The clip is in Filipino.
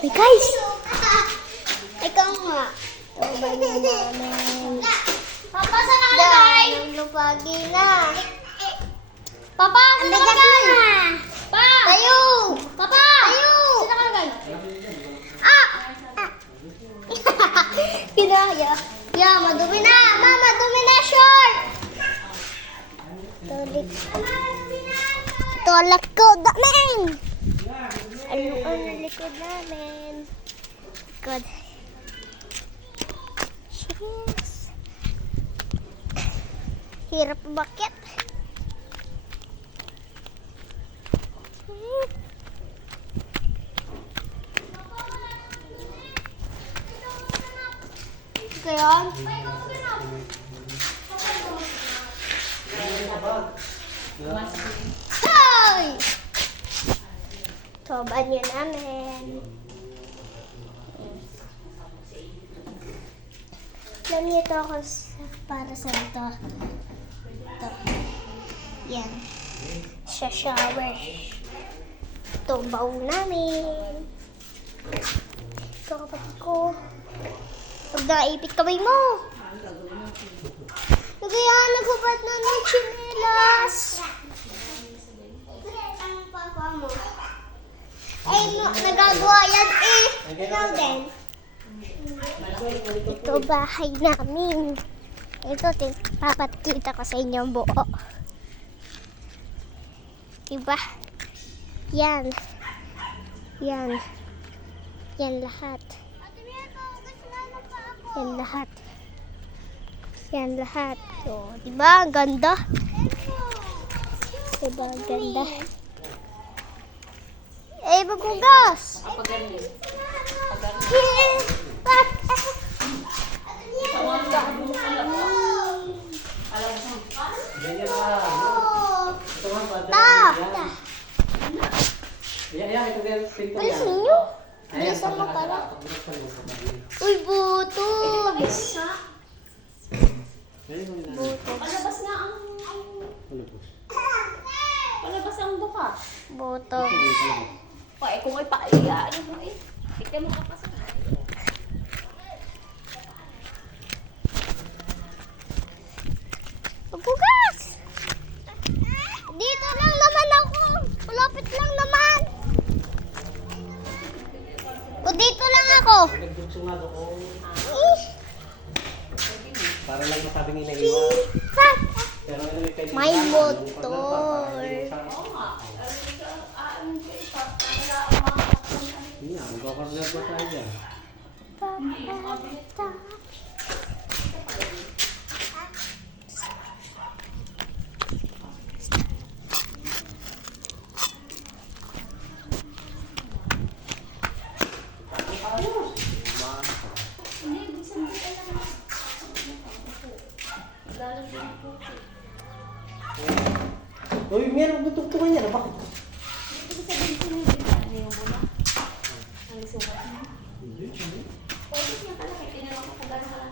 Grabe guys! Ikaw nga. Tuban na namin. Papa, saan nakalagay? Ang lupagi na. Papa, saan nakalagay? Pa! Tayo! Papa! Tayo! Saan nakalagay? Ah! Kinaya. Ya, madumi na. Mama, madumi na short. Tulik. Ito ang likod namin. Ano ang likod namin? Likod. Yes. Hirap bakit? Kaya? Hoy! Soban yun namin. Alam niyo ito ako para sa ito. Ito. Yan. Sa shower. Ito ang baong namin. Ito kapatid ko. Pag naipit kamay mo. Kaya naghubad na ng chinelas. Ang papa mo. Ay, nagagawa yan eh. Ikaw din. Ito bahay namin. Ito, papakita ko sa inyo ang buo. Diba? Yan. Yan. Yan lahat. Yan lahat. Yan lahat. So, diba? Ang ganda. Diba? Ang ganda. Eh, magugas. Bilisan nyo. Bilisan mo para. Uy, buto. Buto. Palabas nga ang... Palabas ang bukas. Buto. Pa, eh, kung ay paaya, ano mo eh. Tignan mo kapasok. Magugas. Dito lang naman ako. Malapit lang naman. O, dito lang ako. Para lang masabi nila iwa. Pero ano may kaibigan. May motor. Iya, magkakarga pa tayo dyan. Uy, meron butugtungan niya na bakit? Pwede siya pala, kaya tinanong ko kung gano'n